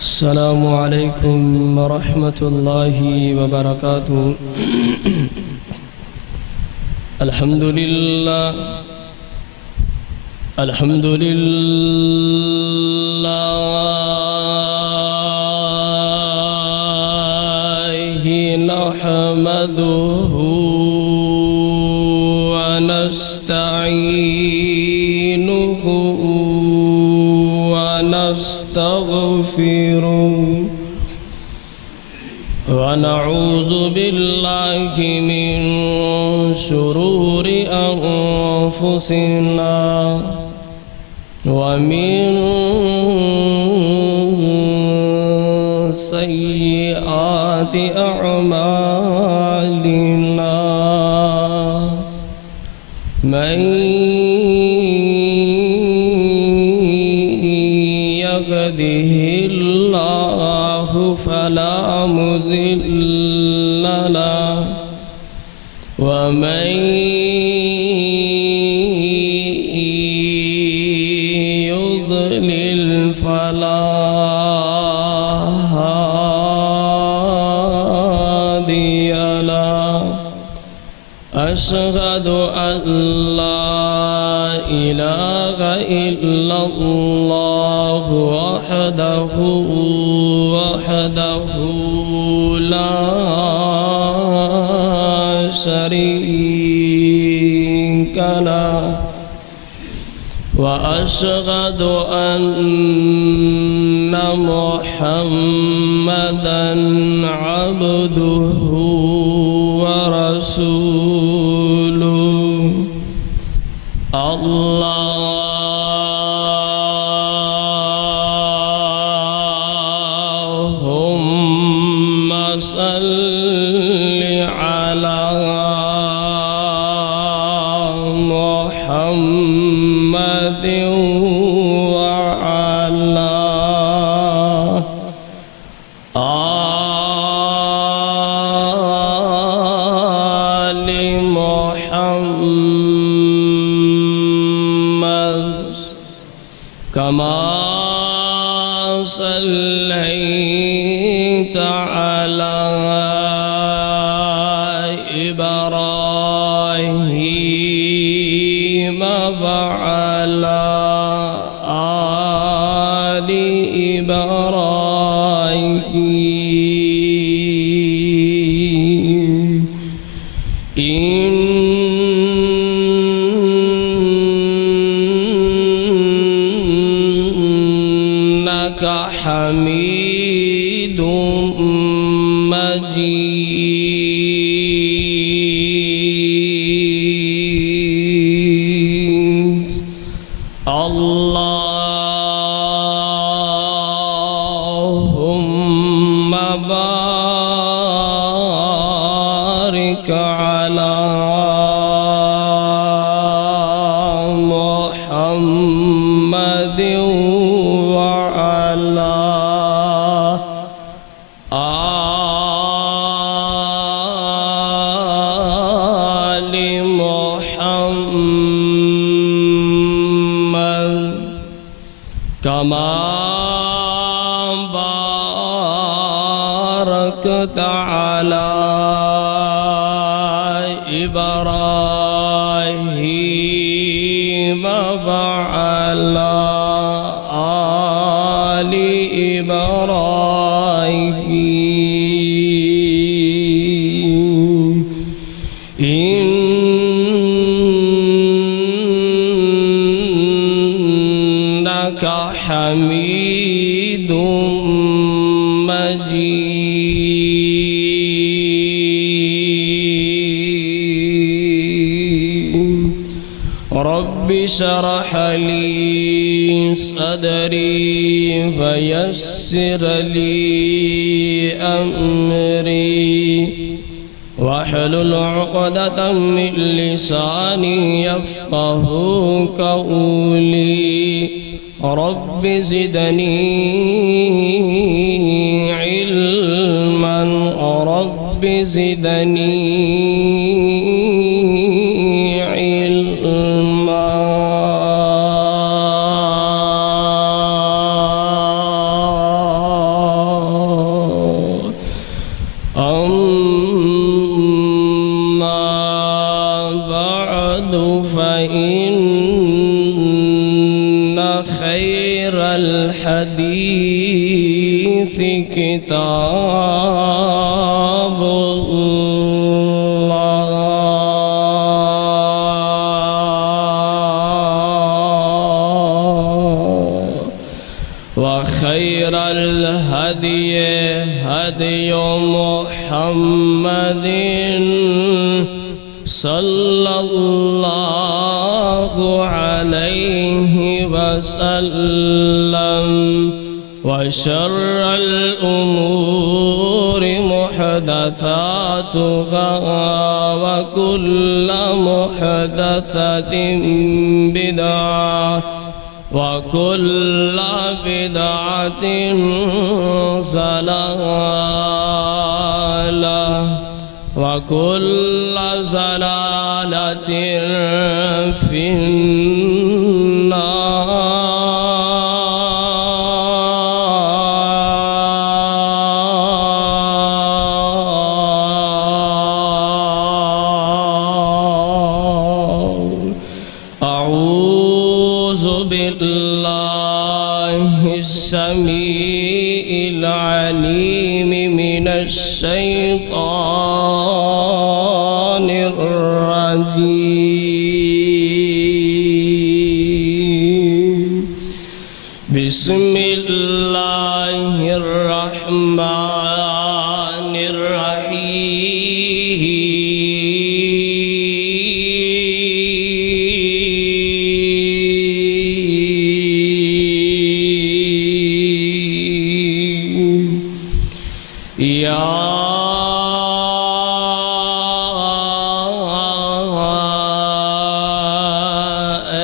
السلام عليكم ورحمة الله وبركاته. الحمد لله الحمد لله نحمده ونستعينه ونستغفره ونعوذ بالله من شرور أنفسنا ومن سيئات أعمالنا. من يهده الله فلا مضل له ومن يضلل فلا هادي له. أشهد أن لا إله إلا الله وحده لا شريك له وأشهد أن محمدًا عبده ورسوله. اللهم صل على محمد وعلى آل محمد كما صليت على إبراهيم وعلى آل إبراهيم إنك حميد مجيد. اللهم بارك على محمد وعلى آل محمد كما باركت على إبراهيم وعلى آل إبراهيم إنك حميد مجيد. رب اشرح لي صدري فيسر لي أمري واحلل عقدة من لساني يفقه قولي. رب زدني علما رب زدني علما. الحديث كتاب الله وخير الهدي هدي محمد صلى الله عليه وسلم وشر الأمور محدثاتها وكل محدثة بدعة وكل بدعة ضلالة وكل ضلالة في النار. أعوذ بالله السميع العليم من الشيطان الرجيم. بسم الله الرحمن الرحيم. يا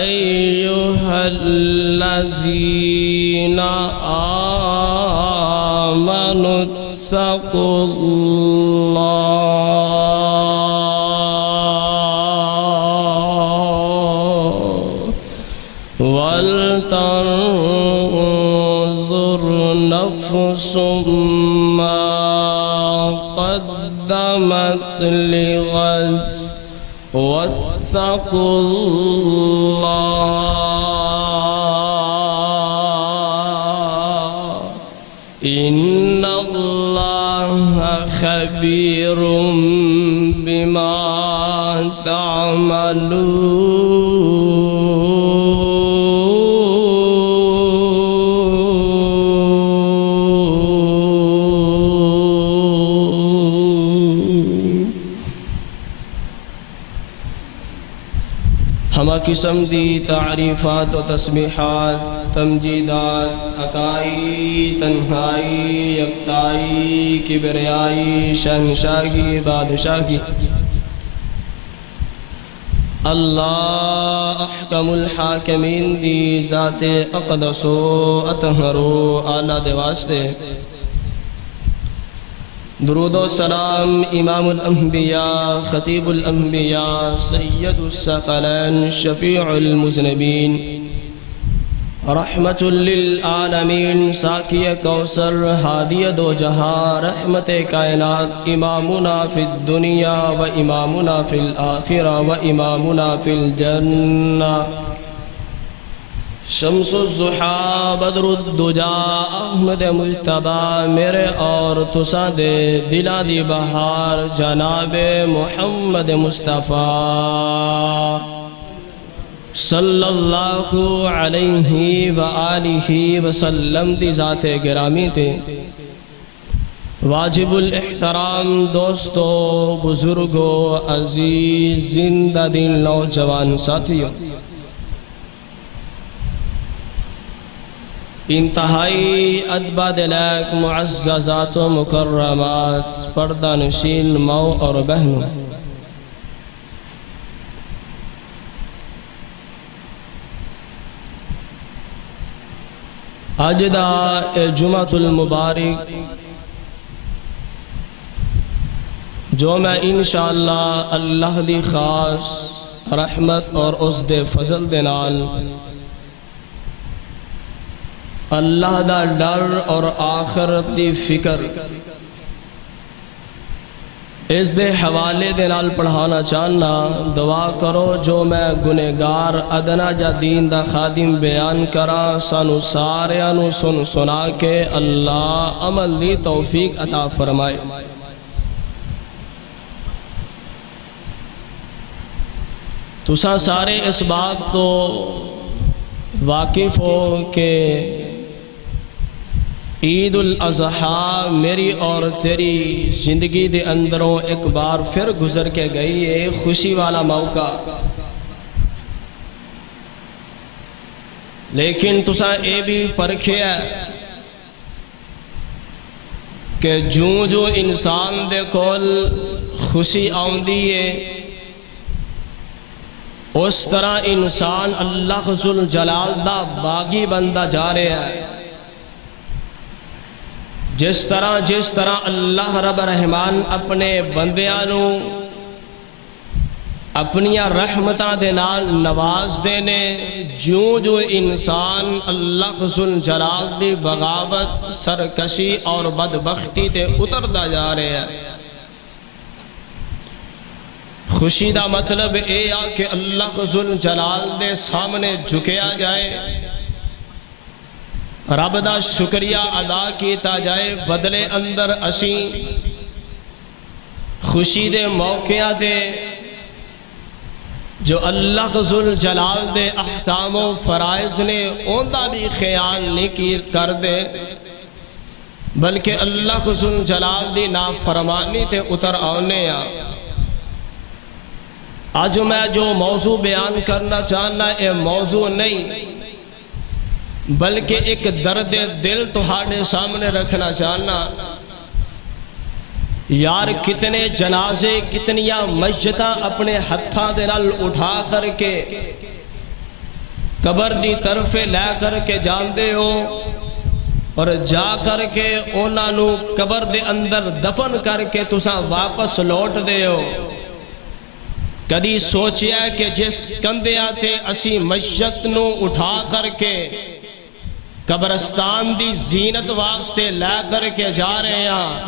أيها الذين آمنوا اتقوا الله ولتنظر نفس ما قدمت لغد واتقوا الله إن الله خبير بما تعملون. ہمہ قسم دی تعریفات و تسبیحات، تمجیدات، عطائی، تنہائی، یکتائی، کبریائی، شہنشاہی، بادشاہی اللہ احکم الحاکمین دی ذات اقدس و اطہر و اعلیٰ دے واسطے درود و سلام امام الانبیاء خطیب الانبیاء سید الثقلین شفیع المذنبین رحمت للعالمین ساقی کوثر ہادی دو جہاں رحمت کائنات امامنا فی الدنیا و امامنا فی الآخرہ و امامنا فی الجنہ شمس الضحیٰ بدر الدجا احمد مجتبہ میرے اور تساں دے دلا دی بہار جناب محمد مصطفیٰ صلی اللہ علیہ وآلہ وسلم دی ذات گرامی تے واجب الاحترام دوستو بزرگو عزیز زندہ دل نوجوان ساتھیوں انتہائی ادبہ دلیک معززات و مکرمات پردہ نشین ماؤ اور بہنوں آج دا جمعۃ المبارک جو میں انشاءاللہ اللہ دی خاص رحمت اور اس دے فضل دے نال اللہ دا ڈر اور آخرت دی فکر اس دے حوالے دے نال پڑھانا چاہنا، دعا کرو جو میں گنہگار ادنا جا دین دا خادم بیان کرا، سانو ساریانو سن سنا کے اللہ عمل دی توفیق عطا فرمائے۔ تساں سارے اس بات تو واقف ہو کہ عید الاضحیٰ میری اور تیری زندگی دے اندروں ایک بار پھر گزر کے گئی ہے، خوشی والا موقع۔ لیکن تساں اے بھی پرکھیا ہے کہ جو انسان دے کول خوشی آؤندی ہے اس طرح انسان اللہ ذوالجلال دا باغی بندہ جا رہا ہے۔ جس طرح اللہ رب رحمان اپنے بندیانو اپنیاں رحمتاں دے نال نواز دینے، جو انسان اللہ ذوالجلال دی بغاوت، سرکشی اور بدبختی تے اتردا جا رہا ہے۔ خوشی دا مطلب اے آ کہ اللہ ذوالجلال دے سامنے جھکیا جائے، رب دا شکریہ ادا کیتا جائے، بدلے اندر اسی خوشی دے موقعہ دے جو اللہ ذوالجلال دے احکام و فرائض نے اوندا بھی خیال نہیں کر دے، بلکہ اللہ ذوالجلال دی نافرمانی تے اتر آنے آ۔ آج میں جو موضوع بیان کرنا چاہنا اے موضوع نہیں بلکہ ایک درد دل تہاڈے سامنے رکھنا چاہنا۔ یار کتنے جنازے، کتنیاں میتاں اپنے ہتھاں دے نال اٹھا کر کے قبر دی طرف لے کر کے جاندے ہو اور جا کر کے انہاں نو قبر دے اندر دفن کر کے تساں واپس لوٹ دے ہو۔ کدی سوچیا ہے کہ جس کندھیاں تے اسی میت نو اٹھا کر کے قبرستان دی زینت واسطے لے کر کے جا رہے ہیں،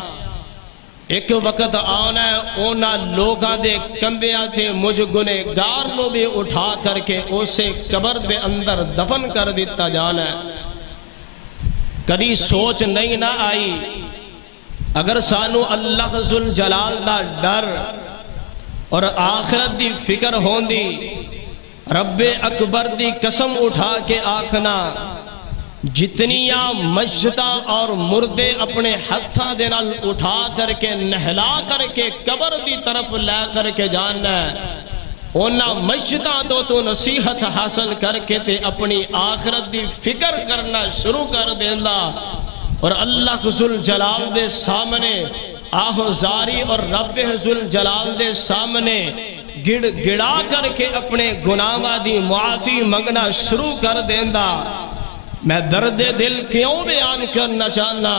ایک وقت آنا ہے اونا لوگاں دے کندھیاں تھے مجھ گنہگار نو بھی اٹھا کر کے اسے قبر دے اندر دفن کر دیتا جانا ہے۔ کدی سوچ نہیں نہ آئی اگر سانو اللہ ذوالجلال دا ڈر اور آخرت دی فکر ہوندی، رب اکبر دی قسم اٹھا کے آکھنا جتنیاں میتاں اور مردے اپنے ہتھاں دے نال اٹھا کر کے نہلا کر کے قبر دی طرف لے کر کے جانا ہے، اونا میتاں تو نصیحت حاصل کر کے تے اپنی آخرت دی فکر کرنا شروع کر دینا، اور اللہ ذوالجلال دے سامنے آہوزاری اور رب ذوالجلال دے سامنے گڑ گڑا کر کے اپنے گناہاں دی معافی منگنا شروع کر دینا۔ میں درد دل کیوں بیان کرنا چاہنا؟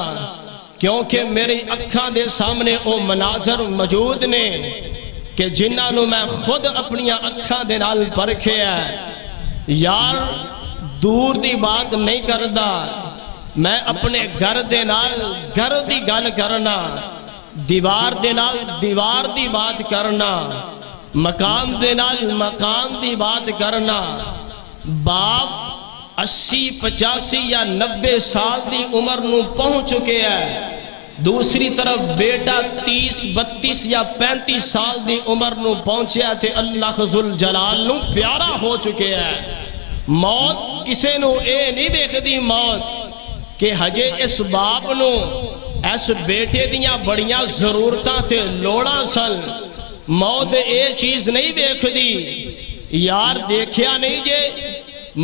کیونکہ میری اکھاں دے سامنے او مناظر موجود نے کہ جنہاں نو میں خود اپنی اکھاں دے نال پرکھے ہے۔ یار دور دی بات نہیں کردا، میں اپنے گھر دے نال گھر دی گل کرنا، دیوار دے نال دیوار دی بات کرنا، مکان دے نال مکان دی بات کرنا۔ باپ 80 85 یا 90 سال دی عمر نو پہنچ چکے ہے، دوسری طرف بیٹا 30 32 یا 35 سال دی عمر نو پہنچیا تے اللہ ذوالجلال نو پیارا ہو چکے ہے۔ موت کسے نو اے نہیں دیکھ دی موت کہ ہجے اس باپ نو اس بیٹے دیاں بڑیاں ضرورتاں تے لوڑاں سن، موت اے چیز نہیں دیکھ دی۔ یار دیکھیا نہیں جے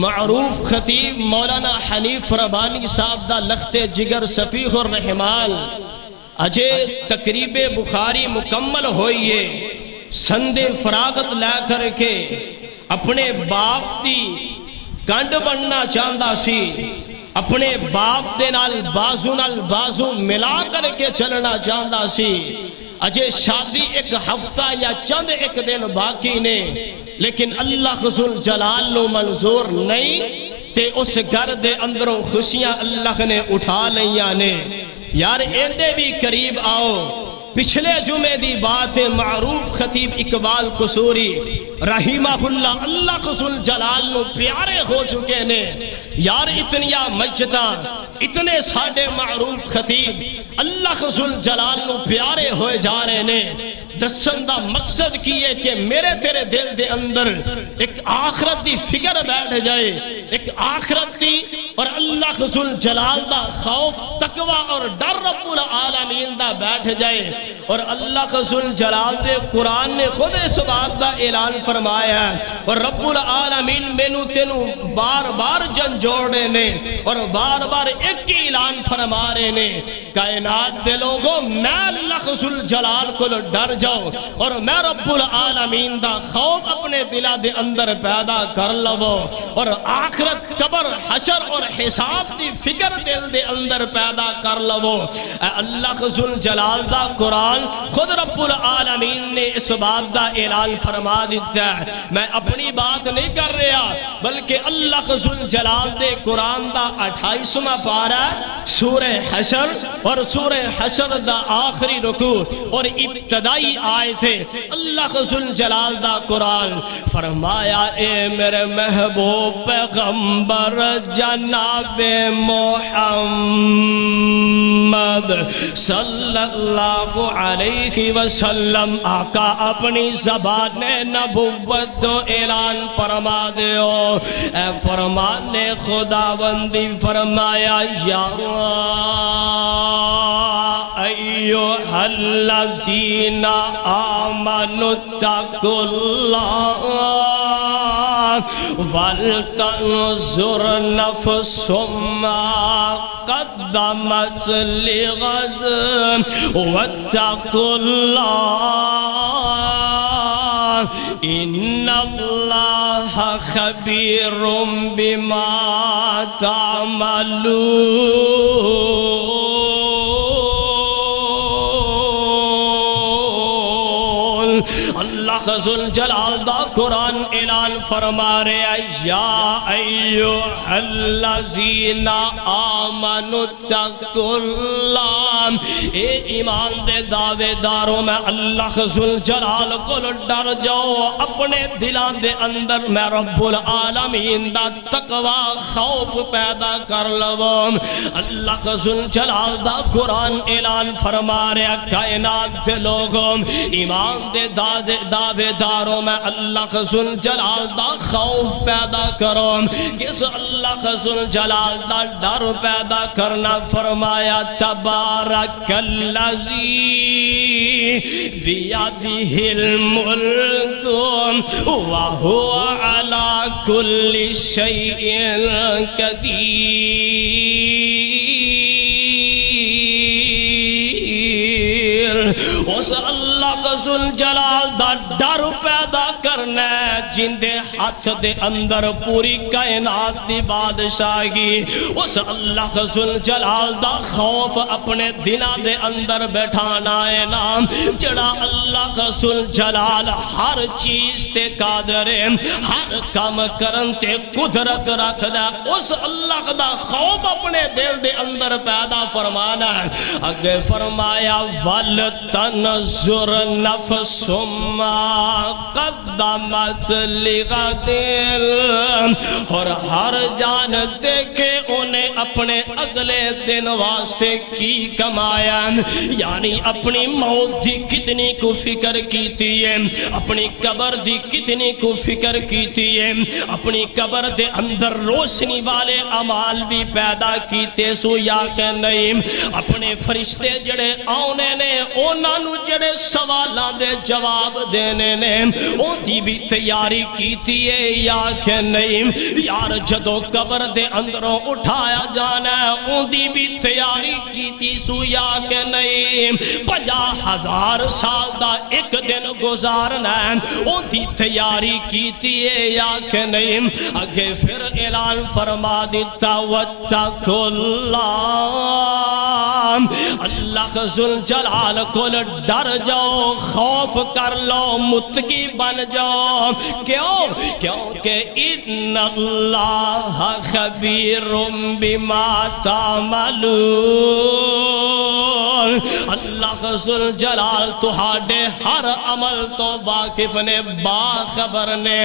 معروف خطیب مولانا حنیف ربانی صاحب دا لخت جگر صفیح الرحمان اجے تقریب بخاری مکمل ہوئیے، سند فراغت لے کر کے اپنے باپ دی کنڈ بننا چاہتا سی، اپنے باپ دے نال بازو ملا کر کے چلنا چاہتا سی۔ اجے شادی ایک ہفتہ یا چند ایک دن باقی نے، لیکن اللہ ذوالجلال نو منظور نہیں تے اس گھر دے اندروں خوشیاں اللہ نے اٹھا لیاں نے۔ یار ایندے بھی قریب آؤ، پچھلے جمعے دی بات معروف خطیب اقبال قصوری رحمہ اللہ اللہ قسل جلال نو پیارے ہو چکے نے یار اتنیا مجدہ اتنے ساڑھے معروف خطیب اللہ قسل جلال نو پیارے ہوئے جا رہے نے دسن دا مقصد کیے کہ میرے تیرے دل دے اندر ایک آخرت دی فکر بیٹھ جائے ایک آخرت دی اور اللہ قسل جلال دا خوف تقوی اور ڈر رب العالمین دا بیٹھ جائے اور اللہ قسل جلال دے قرآن نے خود اس بات دا اعلان فرمایا ہے اور رب العالمین مینو تینو بار بار جن جوڑے نے اور بار بار ایک ہی اعلان فرما رہے نے کائنات دے لوگوں میں اللہ قسل جلال کو ڈر جاؤ اور میں رب العالمین دا خوف اپنے دلہ دے اندر پیدا کر لو اور آخرت قبر حشر اور حساب دی فکر دل دے اندر پیدا کر لو اے اللہ قسل جلال دا قرآن خود رب العالمین نے اس بات دا اعلان فرما دیتا ہے میں اپنی بات نہیں کر رہا بلکہ اللہ قسل جلال دے قرآن دا 28واں پارہ سورہ حشر اور سورہ حشر دا آخری رکوع اور ابتدائی آیت ہے اللہ قسل جلال دا قرآن فرمایا اے میرے محبوب پیغمبر جناب محمد صلی اللہ علیہ وسلم آقا اپنی زبان نبوت تو اعلان فرما دیو اے فرمان خداوندی فرمایا یا ایوہ الذین آمنوا اتقوا اللہ وَلْتَنْظُرْ نَفْسٌ مَا قَدَّمَتْ لِغَدٍ وَاتَّقُوا اللَّهَ إِنَّ اللَّهَ خَبِيرٌ بِمَا تَعْمَلُونَ اللہ قسل جلال دا قرآن اعلان فرما رہے یا ایوہ الذین آمنوا اتقوا اللہ اے ایمان دے دعوے داروں میں اللہ قسل جلال کو ڈر جاؤ اپنے دلان دے اندر میں رب العالمین دا تقوی خوف پیدا کر لو اللہ قسل جلال دا قرآن اعلان فرما رہے کائنات دے لوگوں ایمان دے دعوے داروں میں اللہ قسل جلال دا خوف پیدا کرو کس اللہ قسل جلال دا ڈر پیدا کرنا فرمایا تبارک الذی بیدہ الملک وہو علی کل شیء قدیر اس اللہ قسل جلال دا ڈر پیدا کرنا ہے جن دے ہاتھ دے اندر پوری کائنات دی بادشاہی اس اللہ قسل جلال دا خوف اپنے دلوں دے اندر بیٹھانا ہے نام جڑا اللہ قسل جلال ہر چیز تے قادر ہے ہر کام کرن تے قدرت رکھ دا اس اللہ دا خوف اپنے دل دے اندر پیدا فرمانا ہے اگر فرمایا وَلْتَنْظُرْ نَفْسٌ مَا قَدَّمَتْ لِغَدٍ اور ہر جان دیکھے انہیں اپنے اگلے دن واسطے کی کمایا یعنی اپنی موت دی کتنی کو فکر کیتی ہے اپنی قبر دی کتنی کو فکر کیتی ہے اپنی قبر دے اندر روشنی والے عمال بھی پیدا کیتے سو یا کہ نہیں اپنے فرشتے جڑے آنے نے اونا نو جڑے سوالہ دے جواب دینے نے ان دی بھی تیاری کیتی ہے یا کہ نہیں یار جدو قبر دے اندروں اٹھایا جانا ہے ان دی بھی تیاری کیتی سو یا کہ نہیں 50,000 سال دا ایک دن گزارنا ہے ان دی تیاری کیتی ہے یا کہ نہیں آگے پھر اعلان فرما دیتا وَاتَّقُوا اللَّهَ اللہ کا ذوالجلال کو ڈر جاؤ خوف کر لو متقی بن جاؤ کیونکہ ان اللہ خبیر بما تعملون اللہ ذوالجلال تہاڈے ہر عمل تو واقف نے باخبر نے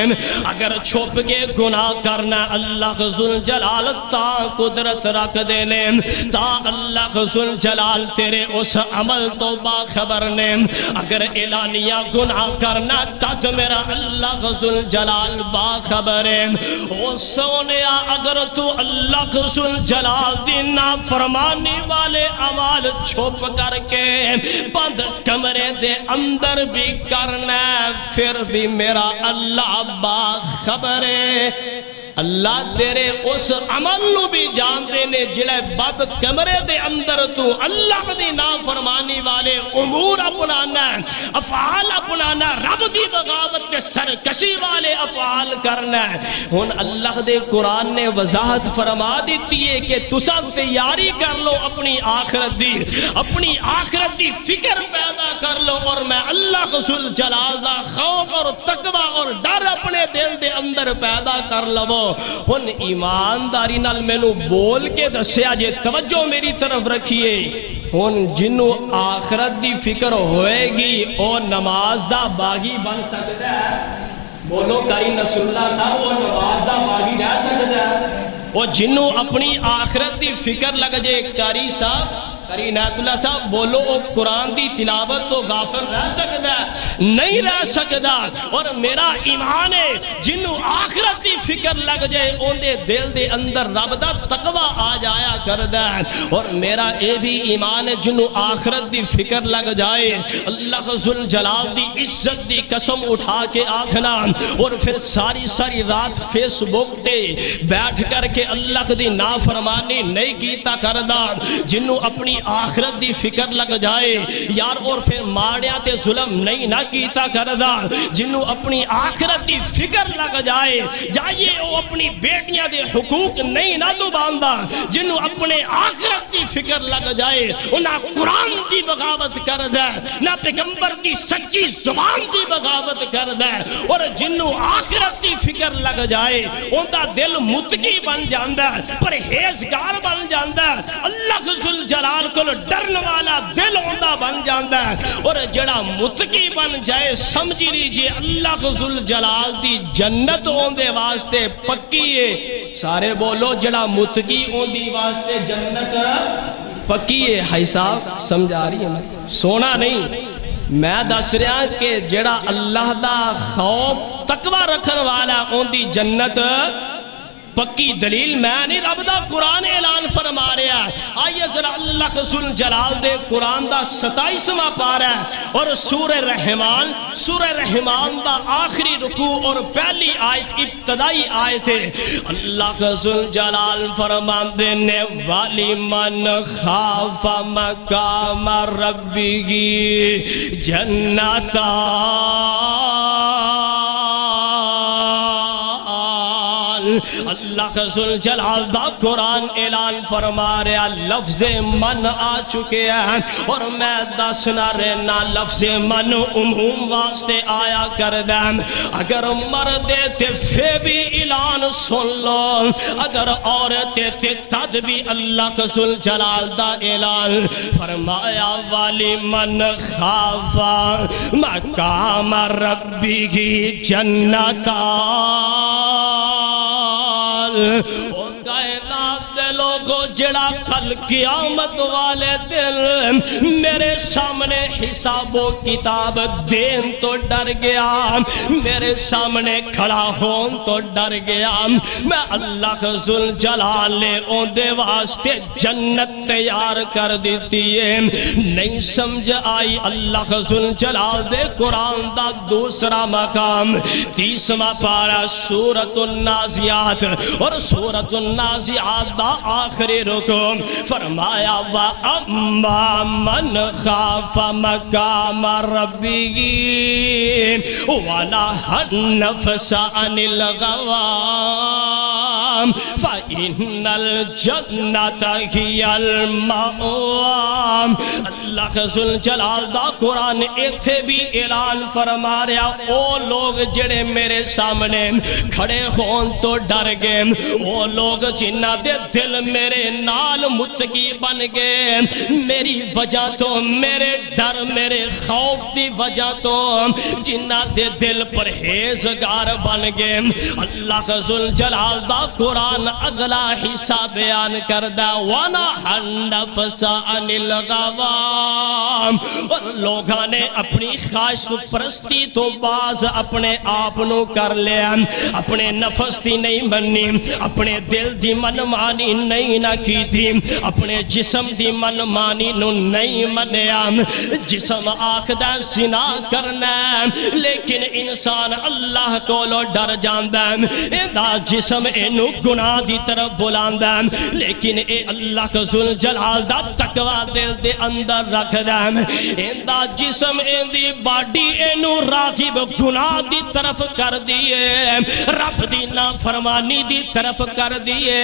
اگر چھپ کے گناہ کرنا اللہ ذوالجلال تا قدرت رکھ دینے تا اللہ ذوالجلال تیرے اس عمل تو باخبر نے اگر اعلانیہ گناہ کرنا تک میرا اللہ ذوالجلال باخبر ہے او سونیا اگر تو اللہ ذوالجلال دی نافرمانی والے عمال چھپ کر کے بند کمرے دے اندر بھی کرنا پھر بھی میرا اللہ باخبر ہے اللہ تیرے اس عمل نو بھی جان دینے جلے بد کمرے دے اندر تو اللہ دی نافرمانی والے امور اپنانا افعال اپنانا رب دی بغاوت کے سرکشی والے افعال کرنا ہن اللہ دے قرآن نے وضاحت فرما دیتی ہے کہ تسا تیاری کر لو اپنی آخرت دی فکر پیدا کر لو اور میں اللہ ذوالجلال دا خوف اور تقوی اور ڈر اپنے دل دے اندر پیدا کر لو ہن ایمانداری نال مینوں بول کے دسیا جے توجہ میری طرف رکھیے ہن جنوں آخرت دی فکر ہوئے گی او نماز دا باغی بن سکتا ہے بولو قاری نصر اللہ صاحب وہ نماز دا باغی رہ سکتا ہے وہ جنوں اپنی آخرت دی فکر لگ جے قاری صاحب قاری عنایت اللہ صاحب بولو او قرآن دی تلاوت تو غافل رہ سکتا ہے نہیں رہ سکتا اور میرا ایمان ہے جنوں آخرت دی فکر لگ جائے ان دے دل دے اندر رب دا تقوی آ جایا کردہ ہے اور میرا اے بھی ایمان ہے جنوں آخرت دی فکر لگ جائے اللہ ذوالجلال دی عزت دی قسم اٹھا کے آکھنا اور پھر ساری رات فیس بک تے بیٹھ کر کے اللہ دی نافرمانی نہیں کیتا کردہ جنوں اپنی آخرت دی فکر لگ جائے یار اور پھر ماڑیاں تے ظلم نہیں نہ کیتا کردہ جنوں اپنی آخرت دی فکر لگ جائے جائیے وہ اپنی بیٹیاں دے حقوق نہیں نہ دو باندھا جنوں اپنے آخرت دی فکر لگ جائے نہ قرآن دی بغاوت کردہ نہ پیغمبر دی سچی زبان دی بغاوت کردہ اور جنوں آخرت دی فکر لگ جائے ان دا دل متقی بن جاندہ پرہیزگار بن جاندہ اللہ ذوالجلال کو ڈرن والا دل ہوندہ بن جاندہ ہے اور جڑا متقی بن جائے سمجھ لیجئے اللہ ذوالجلال دی جنت ہوندے واسطے پکی ہے سارے بولو جڑا متقی ہوندی واسطے جنت پکی ہے ہائی صاحب سمجھا رہی ہے سونا نہیں میں دس رہا کہ جڑا اللہ دا خوف تقوی رکھن والا ہوندی جنت پکی دلیل میں نہیں رب دا قرآن اعلان فرما رہا ہے آئیے ذرا اللہ ذوالجلال دے قرآن دا 27واں پارہ ہے اور سورہ رحمان دا آخری رکوع اور پہلی آیت ابتدائی آیت ہے اللہ ذوالجلال فرمان دینے والی من خاف مقام ربی جنتا اللہ ذوالجلال دا قرآن اعلان فرما رہا لفظ من آ چکے ہیں اور میں دسنا رہنا لفظ من عموم واسطے آیا کردیں اگر مردے تے فے بھی اعلان سن لو اگر عورتے تے تد بھی اللہ ذوالجلال دا اعلان فرمایا والی من خافا مقام ربی کی جنتا کائنات دے لوگو جڑا کل قیامت والے دل میرے سامنے حساب و کتاب دین تو ڈر گیا میرے سامنے کھڑا ہون تو ڈر گیا میں اللہ ذوالجلال نے ان دے واسطے جنت تیار کر دیتی ہے نہیں سمجھ آئی اللہ ذوالجلال دے قرآن دا دوسرا مقام 30واں پارہ سورۃ النازعات اور سورۃ النازعات دا آخری رکوع فرمایا وَأَمَّا مَنْ خَافَ مَقَامَ رَبِّهِ وَنَهَى النَّفْسَ عَنِ الْغَوَى فَإِنَّ الْجَنَّةَ هِيَ الْمَأْوَى اللہ اللہ ذوالجلال دا قرآن ایتھے بھی اعلان فرما رہا او لوگ جڑے میرے سامنے کھڑے ہون تو ڈر گئے، او لوگ جنہ دے دل میرے نال متقی بن گئے، میری وجہ تو میرے ڈر میرے خوف دی وجہ تو جنہ دے دل پرہیزگار بن گئے۔ اللہ ذوالجلال دا قرآن اگلا حصہ بیان کردہ وَنَحَ النَّفْسَ عَنِ الْغَوَامِ، اور لوگاں نے اپنی خواہش پرستی تو باز اپنے آپنوں کر لیا، اپنے نفس دی نہیں منی، اپنے دل دی من مانی نہیں نہ کی تھی، اپنے جسم دی من مانی نو نہیں منیا۔ جسم آخدہ زنا کرنا لیکن انسان اللہ کو لو ڈر جاندہ، ایدہ جسم اینو گناہ دی طرف بلاندہ لیکن اے اللہ ذوالجلال دا تقوی دل دے اندر رکھ دیں، ایدہ جسم ایندی باڈی اینو راغب گناہ دی طرف کر دیئے، رب دی نافرمانی دی طرف کر دیئے،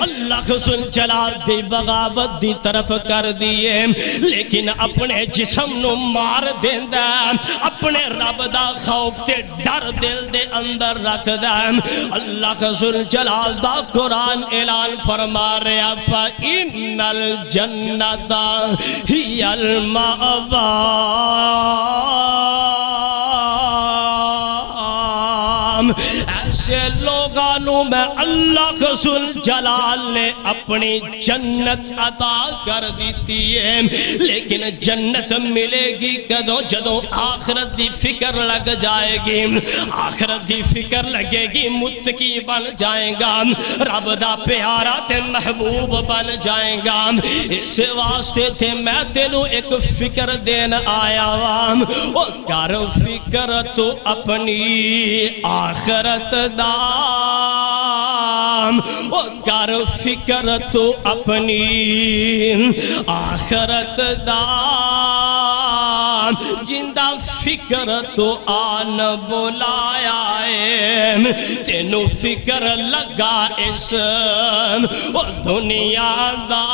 اللہ ذوالجلال دی بغاوت دی طرف کر دیئے، لیکن اپنے جسم نو مار دیندہ، اپنے رب دا خوف تے ڈر دل دے اندر رکھ دیں۔ اللہ ذوالجلال دا قرآن اعلان فرما رہا فَإِنَّ الْجَنَّةَ هِيَ الْمَأْوَى، ایسے لوگانوں میں اللہ ذوالجلال نے اپنی جنت عطا کر دیتی ہے، لیکن جنت ملے گی کدوں جدوں آخرت دی فکر لگ جائے گی، آخرت دی فکر لگے گی متقی بن جائیں گا، رب دا پیارا تے محبوب بن جائیں گا۔ اس واسطے تھے میں تینوں ایک فکر دین آیا وام، او کر فکر تو اپنی آخرت دا، او کر فکر تو اپنی آخرت دا، جندہ فکر تو آن بلایا ہے، تینوں فکر لگا اس او دنیا دا،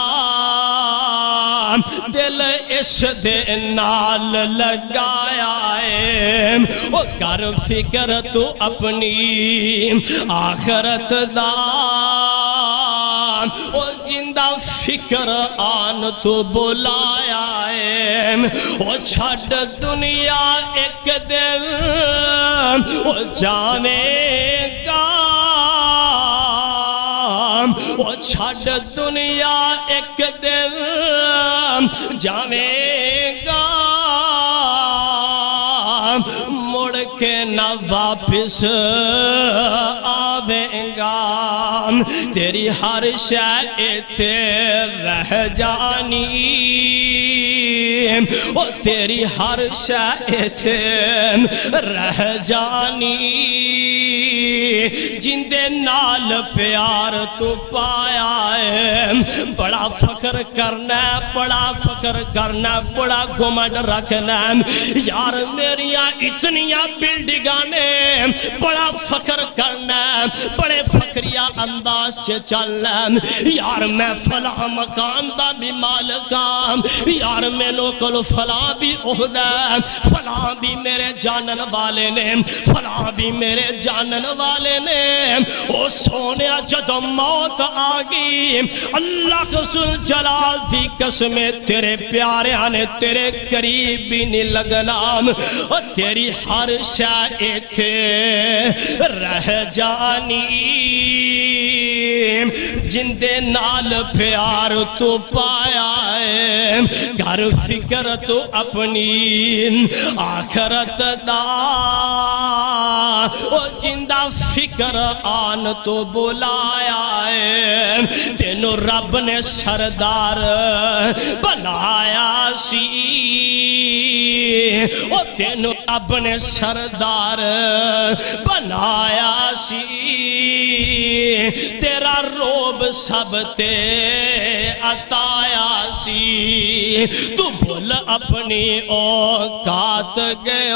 دل اس دے نال لگایا ہے، او کر فکر تو اپنی آخرت دا، او جندہ فکر آن تو بلایا ہے، او چھڑ دنیا ایک دن او جانے گا، او چھڑ دنیا ایک دن جانے گا، مڑ کے نہ واپس آویں گا، تیری ہر شے تے رہ جانی، او تیری ہر شے تے رہ جانی، جندے نال پیار تو پایا ہے، بڑا فخر کرنا، بڑا فخر کرنا، بڑا گھمنڈ رکھنا، یار میریاں اتنیاں بلڈنگانے، بڑا فخر کرنا، بڑے فخریہ انداز سے چلنا، یار میں فلاں مکان دا بھی مالکاں، یار میں لوکل فلاں بھی عہدہ، فلاں بھی میرے جانن والے نے، فلاں بھی میرے جانن والے نے، او سونیا جدو موت آگئی، اللہ ذوالجلال دی قسمیں تیرے پیارے آنے تیرے قریب بھی نہیں لگنا، اور تیری ہر شے تھے رہ جانی، جندے نال پیار تو پایا ہے، کر فکر تو اپنی آخرت دا، او جندہ فکر آن تو بلایا ہے، تینوں رب نے سردار بنایا سی، او تینوں رب نے سردار بنایا سی، تیرا روب سب تے عطایا سی، تو بھول اپنی اوقات گئے،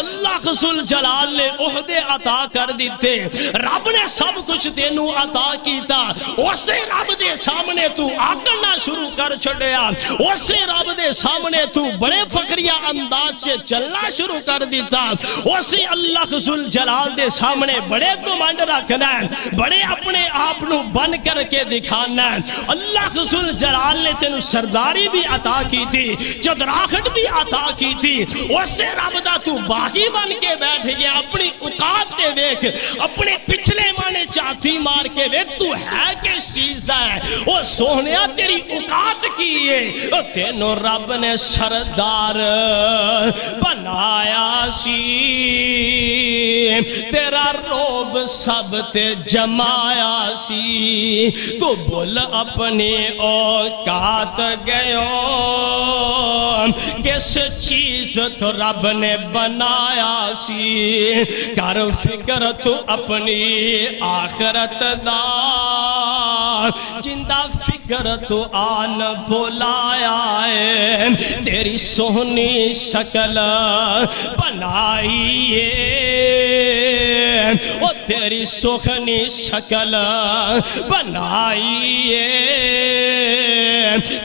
اللہ اللہ ذوالجلال نے عہدے عطا کر دیتے، رب نے سب کچھ تینوں عطا کیتا، اسے رب دے سامنے تو آگنا شروع کر چھڑیا، اسے رب دے سامنے تو بڑے فقریہ انداز سے چلنا شروع کر دیتا، اسے اللہ ذوالجلال دے سامنے بڑے گمانڈ رکھنا ہے، بڑے اپنے آپ نو بن کر کے دکھانا ہے۔ اللہ ذوالجلال نے تینوں سرداری بھی عطا کی تھی، چدراہٹ بھی عطا کی تھی، اسے رب دا تو باغی بن کے بیٹھ گیا، اپنی اوقات تے دیکھ، اپنے پچھلے مانے چاہتی مار کے دیکھ، تو ہے کس چیز دا ہے، وہ سونیا تیری اوقات کی ہے، تینوں رب نے سردار بنایا سی، تیرا روب سب تے جمایا سی، تو بول اپنی اوقات گئے کس چیز تو رب نے بنایا سی، کر فکر تو اپنی آخرت دا، جندہ فکر تو آن بولایا ہے، تیری سونی شکل بنائیے، وہ تیری سونی شکل بنائیے،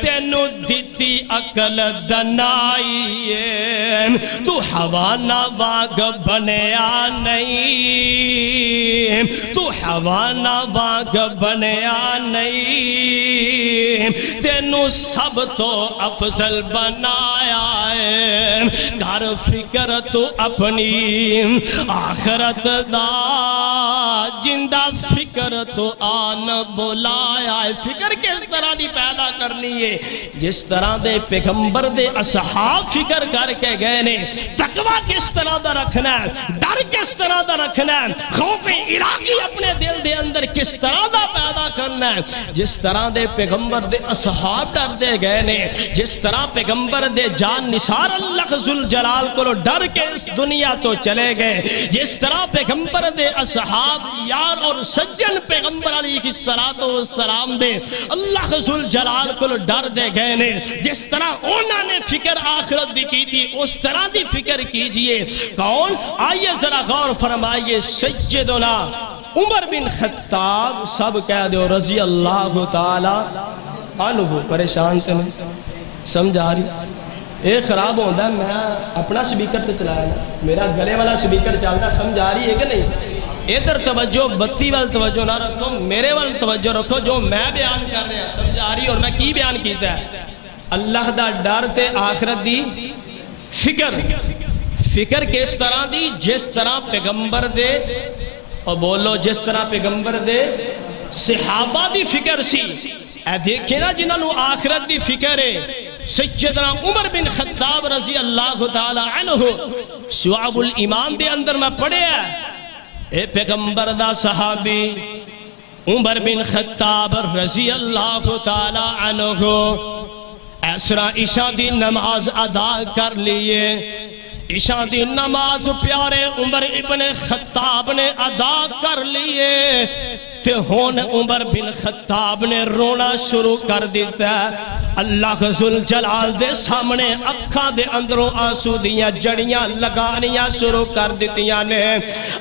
تینو دیتی عقل دنائیے، تو حوانہ واگ بنیا نہیں، تو حوانہ واگ بنیا نہیں، تینو سب تو افضل بنایا ہے، کر فکر تو اپنی آخرت دا، جندہ فکر تو آن بولایا ہے۔ فکر کس طرح دی پیدا کرنی ہے؟ جس طرح دے پیغمبر دے اصحاب فکر کر کے گئے نے، تقوی کس طرح دا رکھنا ہے، ڈر کس طرح دا رکھنا ہے، خوف الہی اپنے دل دے اندر کس طرح دا پیدا کرنا ہے، جس طرح دے پیغمبر دے اصحاب ڈر دے گئے نے، جس طرح پیغمبر دے جان نثار اللہ ذوالجلال کو ڈر کے اس دنیا تو چلے گئے، جس طرح پیغمبر دے اصحاب یار اور سجن پیغمبر علیہ السلام دے اللہ ذوالجلال کو ڈر دے گئے نے، جس طرح انہوں نے فکر آخرت دی کی تھی اس طرح دی فکر کیجئے۔ کون؟ آئیے ذرا غور فرمائیے، سیدنا عمر بن خطاب، سب کہہ دو رضی اللہ تعالی عنہ، پریشان سے نہیں سمجھ آ رہی؟ ایک خراب ہوندہ ہے، میں اپنا سپیکر تو چلایا نا، میرا گلے والا سپیکر چلتا، سمجھ آ رہی ہے کہ نہیں؟ ادھر توجہ، بتی وال توجہ نہ رکھو، میرے وال توجہ رکھو، جو میں بیان کر رہا سمجھ آ رہی ہے، اور میں کی بیان کیتا ہے؟ اللہ دا ڈر تے آخرت دی فکر، فکر کس طرح دی؟ جس طرح پیغمبر دے، اور بولو جس طرح پیغمبر دے صحابہ دی فکر سی، اے دیکھیں نا جنہاں نو آخرت دی فکر ہے۔ سیدنا عمر بن خطاب رضی اللہ تعالی عنہ، شعب الایمان دے اندر میں پڑھے ہیں، اے پیغمبر دا صحابی عمر بن خطاب رضی اللہ تعالی عنہ ایسرا عشاء دی نماز ادا کر لیے، عشاء دی نماز پیارے عمر ابن خطاب نے ادا کر لیے، تے ہون عمر بن خطاب نے رونا شروع کر دیتا ہے۔ اللہ ذوالجلال دے سامنے اکھاں دے اندروں آنسو دیاں جڑیاں لگانیاں شروع کر دیتیاں نے،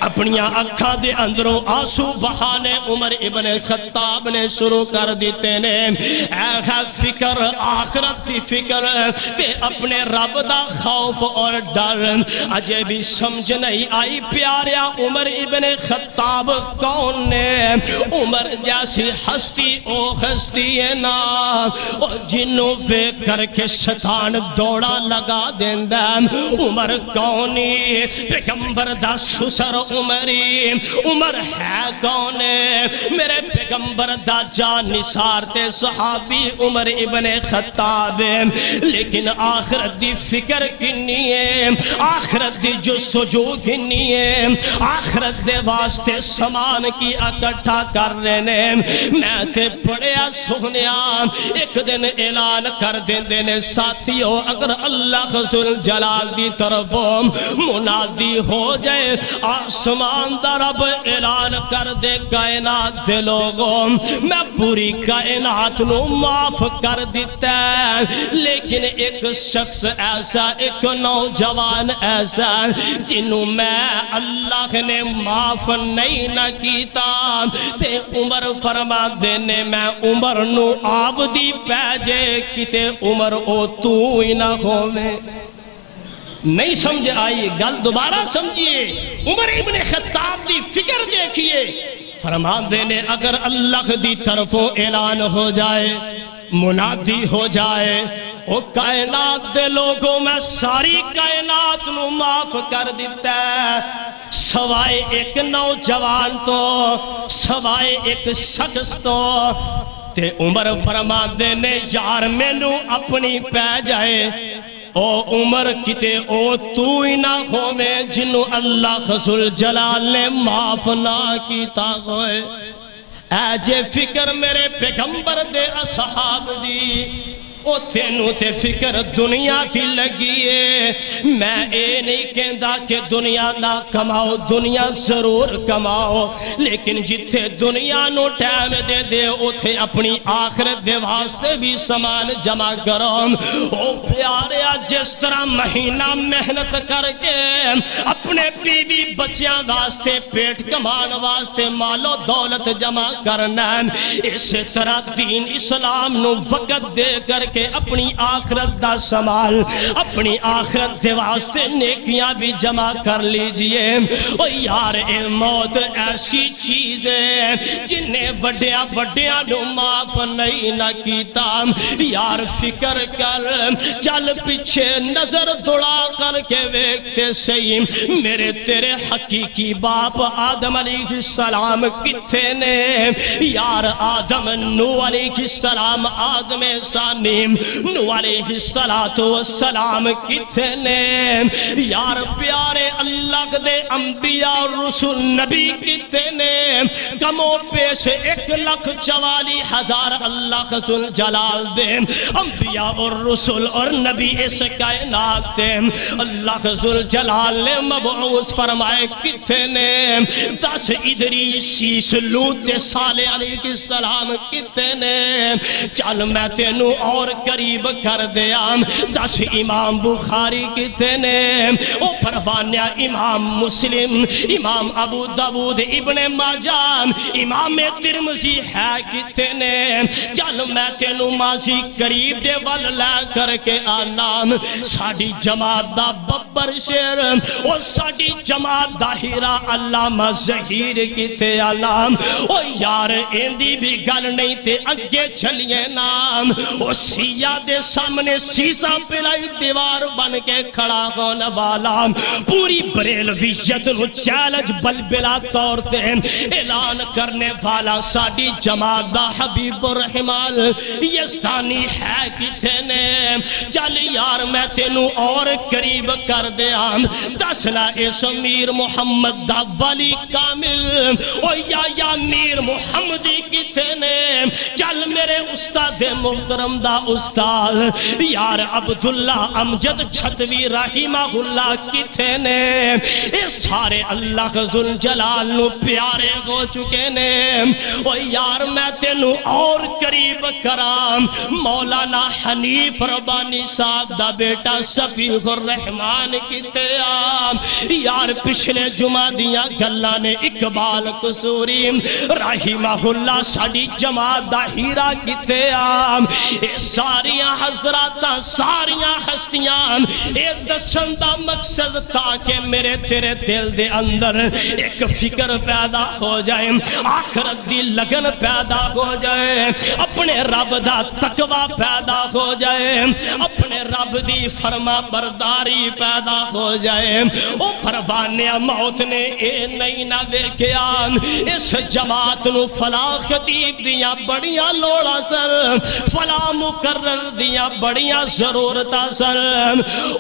اپنیاں اکھاں دے اندروں آنسو بہانے عمر ابن خطاب نے شروع کر دیتے نے۔ اے فکر آخرت دی فکر تے اپنے رب دا خوف اور ڈر اجے بھی سمجھ نہیں آئی۔ پیاریا عمر ابن خطاب کون نے؟ عمر جیسی ہستی او ہستی ہے نا، جنوں پہ کر کے شیطان دوڑا لگا دیندہ۔ عمر کونی؟ پیغمبر دا سسر عمری، عمر ہے کونے؟ میرے پیغمبر دا جان نثار تے صحابی عمر ابن خطاب، لیکن آخرت دی فکر کنی ہے، آخرت دی جستجو کنی ہے، آخرت دے واسطے سامان کی اکٹھا کر رہے نے میں تے پڑھیا سنیا ایک دن اعلان کر دیندے نے ساتھیو اگر اللہ ذل جلال دی طرفوں منادی ہو جائے آسمان دا رب اعلان کر دے کائنات دے لوگوں میں پوری کائنات نو معاف کر دیتا ہے لیکن ایک شخص ایسا ایک نوجوان ایسا جنہوں میں اللہ نے معاف نہیں نہ کیتا تے عمر فرما دینے میں عمر نو آب دی پیجے کتے عمر او تو ہی نہ ہوئے نہیں سمجھ آئی گل دوبارہ سمجھئے عمر ابن خطاب دی فکر دیکھئے فرما دینے اگر اللہ دی طرفوں اعلان ہو جائے منادی ہو جائے او کائنات دے لوگوں میں ساری کائنات نو معاف کر دیتا ہے سوائے ایک نوجوان تو سوائے ایک شخص تو تے عمر فرما دینے یار میں نو اپنی پہ جائے او عمر کتے او تو ہی نہ ہوئے جنہوں اللہ ذل جلال نے معاف نہ کیتا ہوئے اے جے فکر میرے پیغمبر دے اصحاب دی او تینوں تے فکر دنیا کی لگیے میں اے نہیں کہندا کہ دنیا نہ کماؤ دنیا ضرور کماؤ لیکن جتھے دنیا نو ٹائم دے دے اتھے اپنی آخرت دے واسطے بھی سامان جمع کرو او پیاریا جس طرح مہینہ محنت کر کے اپنے بیوی بچیاں واسطے پیٹ کمان واسطے مال و دولت جمع کرنا اس طرح دین اسلام نو وقت دے کر کے اپنی آخرت دا سمال اپنی آخرت دے واسطے نیکیاں بھی جمع کر لیجئے او یار اے موت ایسی چیز ہے جنہیں وڈیا وڈیا نو معاف نہیں نہ کیتا یار فکر کر چل پیچھے نظر دوڑا کر کے ویکھتے صحیح میرے تیرے حقیقی باپ آدم علیہ السلام کتھے نے یار آدم نو علیہ السلام آدم ثانی نو علیہ السلام کتھے نے یار پیارے اللہ دے انبیاء اور رسول نبی کتھے نے کمو پیش 1,44,000 اللہ ذل جلال دے انبیاء اور رسول اور نبی اس کائنات دے اللہ ذل جلال نے مبعوث فرمائے کتھے نے 10 ادریس 6 لوط صالح علیہ السلام کتھے نے چل میں تینوں اور قریب کر دیا 10 امام بخاری کتھے نے او پروانیہ امام مسلم امام ابو داود ابن ماجہ امام ترمذی ہے کتھے نے چل میں تینوں ماضی قریب دے وال لے کر کے آنا ساڑی جماعت دا ببر شیر او ساڑی جماعت دا ہیرا علامہ ظہیر کتھے علام او یار اندی بھی گل نہیں تے اگے چلیے نام او سیاہ دے سامنے سیسا پلائی دیوار بن کے کھڑا ہونے والا پوری بریلویت نو چیلنج بلبلا طور تے اعلان کرنے والا ساڑی جماعت دا حبیب الرحمن یزدانی ہے کتھے نے چل یار میں تینوں اور قریب کر دیا دسنا اس میر محمد دا ولی کامل او یا میر محمدی کتھے نے چل میرے استاد محترم دا استاد یار عبداللہ امجد چھتوی رحمہ اللہ کتھے نے اے سارے اللہ ذل جلال نو پیارے ہو چکے نے او یار میں تینوں اور قریب کرام مولانا حنیف ربانی صاحب دا بیٹا شفیق الرحمن کتھے آم یار پچھلے جمعہ دیا گلہ نے اقبال قصوری رحمہ اللہ ساڑی جماعت دا ہیرا کتھے آم اے ساریاں حضراتاں ساریاں ہستیاں اے دسن دا مقصد تاکہ میرے تیرے دل دے اندر ایک فکر پیدا ہو جائے آخرت دی لگن پیدا ہو جائے اپنے رب دا تقوی پیدا ہو جائے اپنے رب دی فرما برداری پیدا ہو جائے او پروانیا موت نے اے نہیں نہ دیکھیا اس جماعت نو فلاں خطیب دیاں بڑیاں لوڑا سر فلاں مقرر دیاں بڑیاں ضرورتاں سر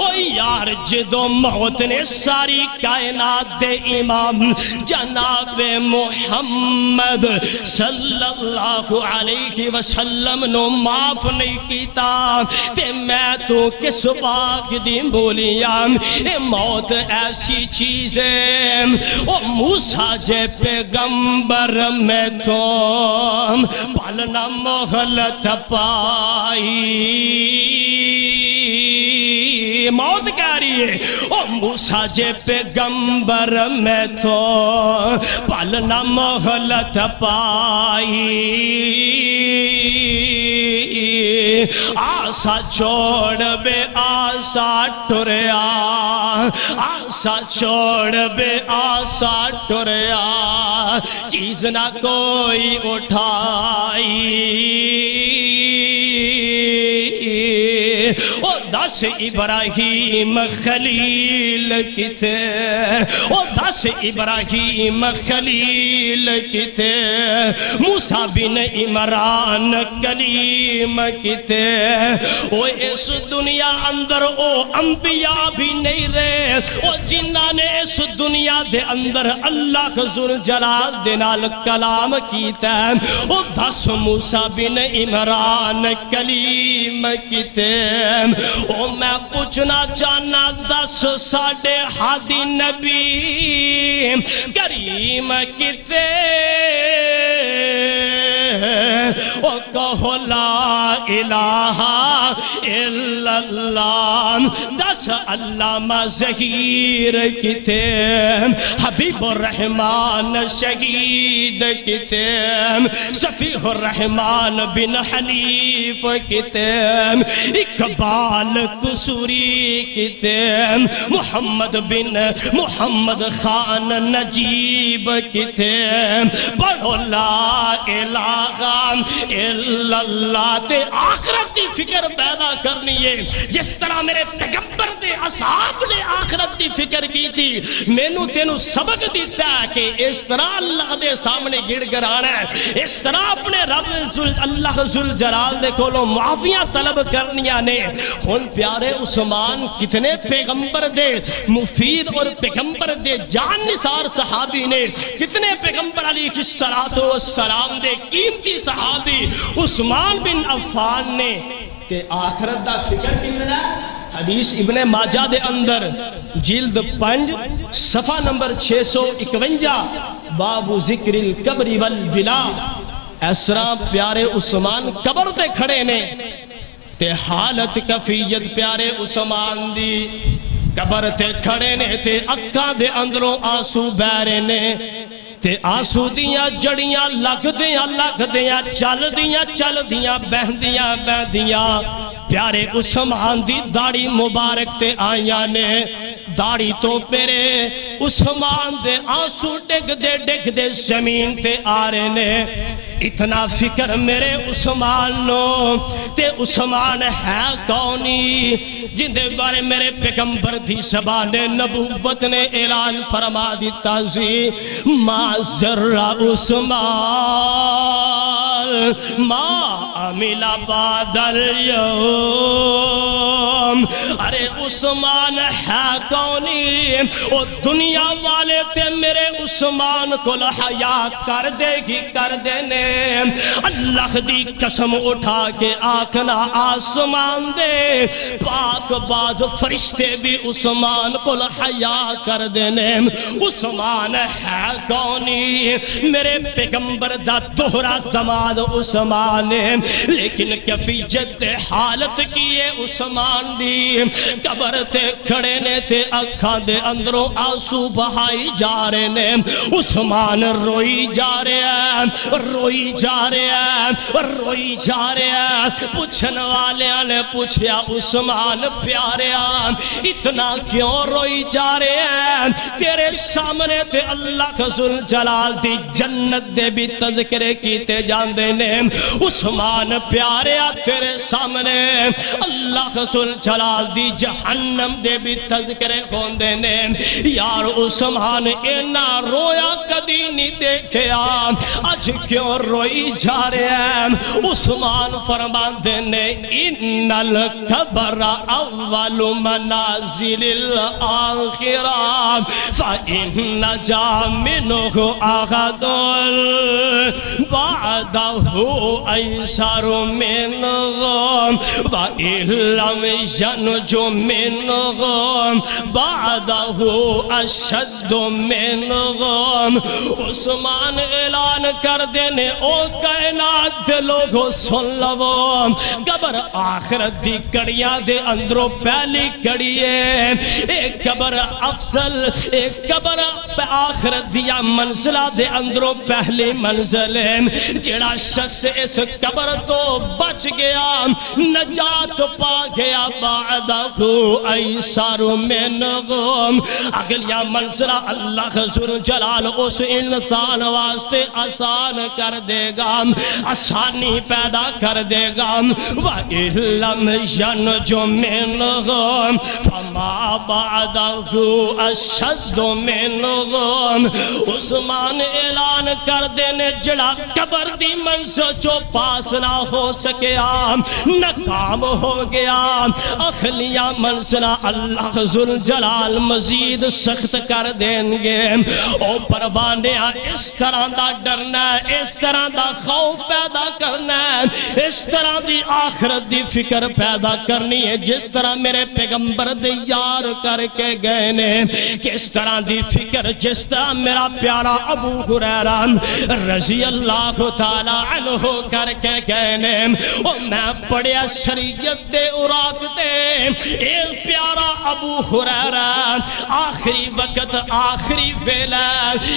او یار جدو موت نے ساری کائنات دے امام جناب محمد صلی اللہ علیہ وسلم نو معاف نہیں کیتا تے میں تو کس باغ دی بولیاں اے موت ایسی چیز ہے او موسیٰ جے پیغمبر میں تو پالنا مہلت پائی موت کہہ رہی ہے او موسیٰ جے پیغمبر میں تو پالنا مہلت پائی آسا چھوڑ بے آسا ٹریا آسا چھوڑ بے آسا ٹریا چیز نہ کوئی اٹھائی او دس ابراہیم خلیل کتے او دس ابراہیم خلیل کتے موسیٰ بن عمران کلیم کتے او اس دنیا اندر او انبیاء بھی نہیں رہے او جنہ نے اس دنیا دے اندر اللہ ذوالجلال دے نال کلام کیتا او دس موسیٰ بن عمران کلیم کتے او میں پوچھنا چاہنا دس ساڑھے ہادی نبی کریم کتے او کہو لا الہ الا اللہ دس علامہ ظہیر کتے حبیب الرحمن شہید کتے صفیح الرحمن بن حنیف کتے اقبال قصوری کتے محمد خان نجیب کتے بڑھو لا الہ الا اللہ تے آخرت دی فکر پیدا کرنی ہے جس طرح میرے پیغمبر دے اصحاب نے آخرت دی فکر کی تھی میں نو تینو سبق دیتا ہے کہ اس طرح اللہ دے سامنے گڑ گرانا ہے اس طرح اپنے رب اللہ ذوالجلال دے کولوں معافیاں طلب کرنیاں نے ان پیارے عثمان کتنے پیغمبر دے مفید اور پیغمبر دے جان نثار صحابی نے کتنے پیغمبر علیہ السلام دے قیمتی صحابی عثمان بن عفان نے کہ آخرت دا فکر کتنا حدیث ابن ماجہ دے اندر جلد 5 صفحہ نمبر 651 باب ذکر القبر والبلا اسرا پیارے عثمان قبر تے کھڑے نے تے حالت کفیت پیارے عثمان دی قبر تے کھڑے نے تے اکھاں دے اندروں آنسو بہرے نے تے آنسو دیاں جڑیاں لگ دیاں چل دیاں بہندیاں پیارے عثمان دی داڑی مبارک تے آئیاں نے داڑی تو پیرے عثمان دے آنسو ڈگ دے زمین تے آرے نے اتنا فکر میرے عثمان نو تے عثمان ہے کونی جن دے بارے میرے پیغمبر دی زبان نبوت نے اعلان فرما دیتا سی ما ذرہ عثمان ما عمل بعد اليوم ارے عثمان ہے کونی او دنیا والے تے میرے عثمان کو حیا کر دینے اللہ دی قسم اٹھا کے آکھنا آسمان دے پاک باز فرشتے بھی عثمان کو حیا کر دینے عثمان ہے کونی میرے پیغمبر دا دوہرا دماد عثمان لیکن کفیت حالت کیے عثمان دی قبر تے کھڑے نے تے اکھاں دے اندروں آنسو بہا بہائی جا رہے نے. عثمان روئی جا رہے ہیں, روئی جا رہے ہیں, روئی جا رہے ہیں. پوچھن والے نے پوچھیا عثمان پیاریا اتنا کیوں روئی جا رہے ہیں؟ تیرے سامنے تے اللہ ذل جلال دی جنت دے بھی تذکرے کیتے جاندے نے. عثمان پیاریا تیرے سامنے اللہ ذل جلال دی جہنم دے بھی تذکرے ہوندے نے. یار عثمان اینا رویا کدی نہیں دیکھیا, آج کیوں روئی جا رہے ہیں؟ عثمان فرماندے نے ان الکبر اول منازل الاخرہ فإن نجا منه أحد بعده أيسر منه وإن لم ينج منه بعده أشد منه. عثمان اعلان کر دینے او کائنات دے لوگو سن لو, قبر آخرت دی کڑیاں دے اندروں پہلی کڑیے. ایک قبر افضل, ایک قبر آخرت دیا منزلہ دے اندروں پہلی منزل ہے. جڑا شخص اس قبر تو بچ گیا, نجات پا گیا, بعدہ ایسر منہ, اگلیا منزلہ اللہ ذل جلال اس انسان واسطے آسان کر دے گا, آسانی پیدا کر دے گا. وَإِن لَّمْ يَنْجُ مِنْهُ فَمَا بَعْدَهُ أَشَدُّ مِنْهُ. عثمان اعلان کر دینے جڑا قبر دی منزل جو پاس نہ ہو سکیا ناکام ہو گیا, اخلیہ منزلہ اللہ ذل جلال مزید سخت کر دیں گے. او پروانیاں اس طرح دا ڈرنا ہے, اس طرح دا خوف پیدا کرنا ہے, اس طرح دی آخرت دی فکر پیدا کرنی ہے جس طرح میرے پیغمبر دے یار کر کے گئے نے. کس طرح دی فکر جس طرح میرا پیارا ابو ہریرہ رضی اللہ تعالیٰ عنہ کر کے گئے نے. اور میں پڑھیا شریعت دے اوراق دے اے پیارا ابو ہریرہ آخری وقت آخری ویلہ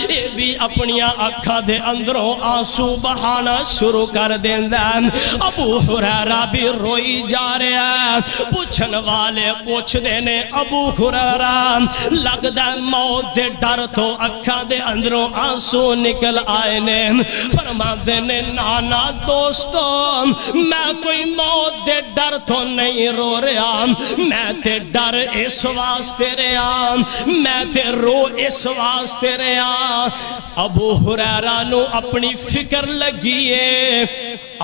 اے بھی اپنی اکھا دے اندروں آنسو بہانا شروع کر دیں دیں. ابو ہریرہ بھی روئی جا رہے ہیں. پوچھن والے پوچھ دینے ابو ہریرہ لگ دے موت دے ڈر تو اکھا دے اندروں آنسو نکل آئے نے. فرما دینے نانا دوستو میں کوئی موت دے ڈر تو نہیں رو رہا, میں تے ڈر اس واسطے رہا, میں تے رو اس واسطے رہا. ابو ہریرہ نو اپنی فکر لگیے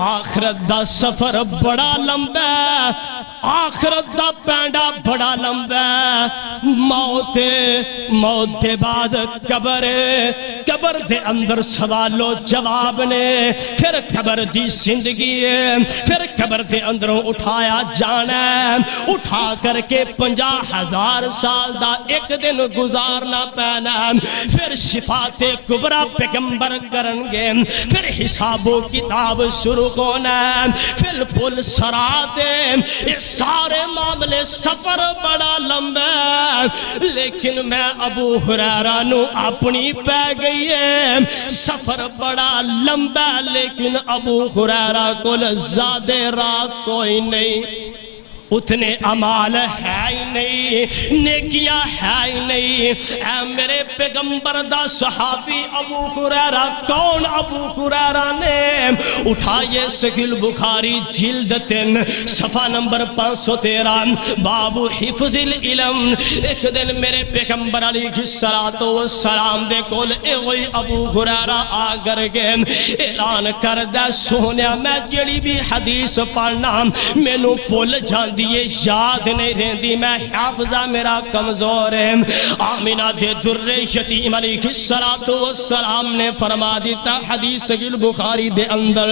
آخرت دا سفر بڑا لمبا ہے, آخرت دا پینڈا بڑا لمبا ہے. موت دے بعد قبر دے اندر سوال و جواب نے, پھر قبر دی زندگی ہے, پھر قبر دے اندروں اٹھایا جانا ہے, اٹھا کر کے 50,000 سال دا ایک دن گزارنا پینا, پھر شفاعت کبریٰ پیغمبر کرنگے, پھر حساب و کتاب شروع ہونا, پھر پل سراتے, یہ سارے معاملے سفر بڑا لمبا. لیکن میں ابو ہریرہ نو اپنی پہ گئی ہے, سفر بڑا لمبا لیکن ابو ہریرہ کو زیادہ رات کوئی نہیں, اتنے عمال ہے ہی نہیں, نیکیاں ہے ہی نہیں. اے میرے پیغمبر دا صحابی ابو ہریرہ کون؟ ابو ہریرہ نے اٹھائے صحیح البخاری جلد 3 صفحہ نمبر 513 باب حفظ العلم. ایک دن میرے پیغمبر علیہ السلام دے کول اے ابو ہریرہ آ کر گئے, اعلان کر دے سونیا میں جڑی بھی حدیث پڑھنا مینوں بھول جان دیئے یاد نہیں رہندی, میں حافظہ میرا کمزور ہے. آمینہ دے در یتیم علیہ السلام نے فرما دیتا حدیث صحیح البخاری دے اندر,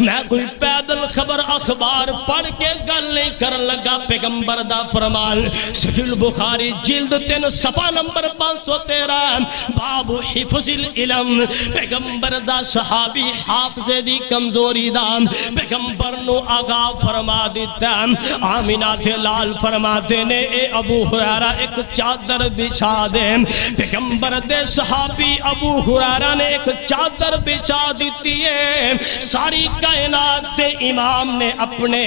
میں کوئی پیدل خبر اخبار پڑھ کے گل نہیں کرن لگا, پیغمبر دا فرمان صحیح البخاری جلد 3 صفحہ نمبر 513 باب حفظ العلم. پیغمبر دا صحابی حافظ دی کمزوری دا پیغمبر نو آگاہ فرما دیتا, آمینہ دے لال فرماتے نے اے ابو ہریرہ ایک چادر بچھا دے. پیغمبر دے صحابی ابو ہریرہ نے ایک چادر بچھا دیتی ہے. ساری کائنات دے امام نے اپنے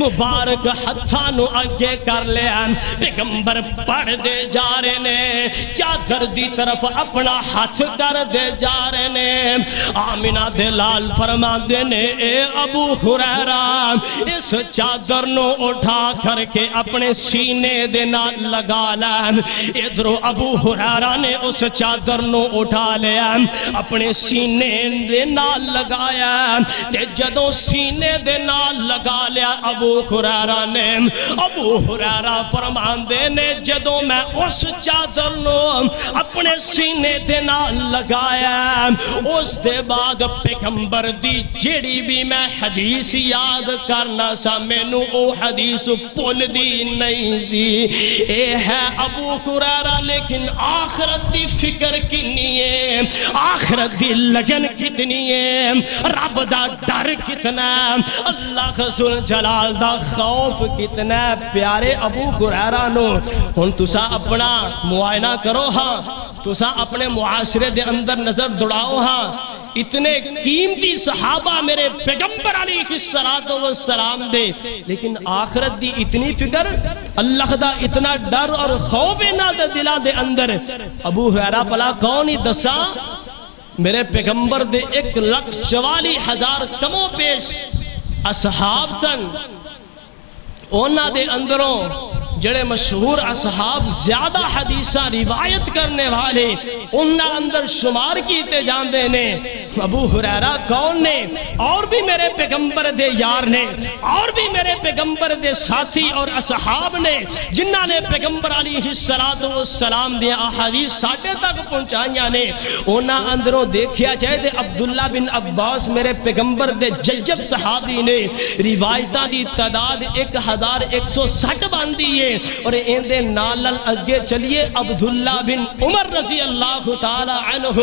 مبارک ہتھانو اگے کر لیا. پیغمبر پڑھ دے جا رہے نے, چادر دی طرف اپنا ہاتھ کر دے جا رہے نے. آمینہ دے لال فرما دے نے اے ابو ہریرہ اس چادر نو اٹھا کر کے اپنے سینے دے نال لگا لین. ادھرو ابو ہریرہ نے اس چادر نو اٹھا لیا, اپنے سینے دے نال لگایا. تے جدوں سینے دے نال لگا لیا ابو ہریرہ نے, ابو ہریرہ فرماندے نے جدوں میں اس چادر نو اپنے سینے دے نال لگایا, اس دے بعد پیغمبر دی جیڑی بھی میں حدیث یاد کرنا سا مینوں او حدیث بھول دی نہیں سی. اے ہے ابو ہریرہ لیکن آخرت دی فکر کنی ہے, آخرت دی لگن کتنی ہے, رب دا ڈر کتنا, اللہ ذل جلال دا خوف کتنا. پیارے ابو ہریرہ نو ہن تسا اپنا معائنہ کرو ہاں, تسا اپنے معاشرے دے اندر نظر دوڑاؤ ہاں. اتنے قیمتی صحابہ میرے پیغمبر علیہ السلام دے, لیکن آخرت دی اتنی فکر, اللہ دا اتنا ڈر اور خوف انہاں دے دلاں دے اندر. ابو ہریرہ پلا کون ہی دسا میرے پیغمبر دے 1,44,000 کمو پیش اصحاب سن. اونا دے اندروں جڑے مشہور اصحاب زیادہ حدیثہ روایت کرنے والے انہاں اندر شمار کیتے جاندے نے. ابو ہریرہ کون نے؟ اور بھی میرے پیغمبر دے یار نے, اور بھی میرے پیغمبر دے ساتھی اور اصحاب نے جنہاں نے پیغمبر علیہ السلام دے احادیث ساڈے تک پہنچائیاں نے. انہاں اندروں دیکھیا جائے تے عبداللہ بن عباس میرے پیغمبر دے ججب صحابی نے, روایتاں دی تعداد 1160 باندھی ہے. اور ان دے نالل اگے چلیے عبداللہ بن عمر رضی اللہ تعالی عنہ.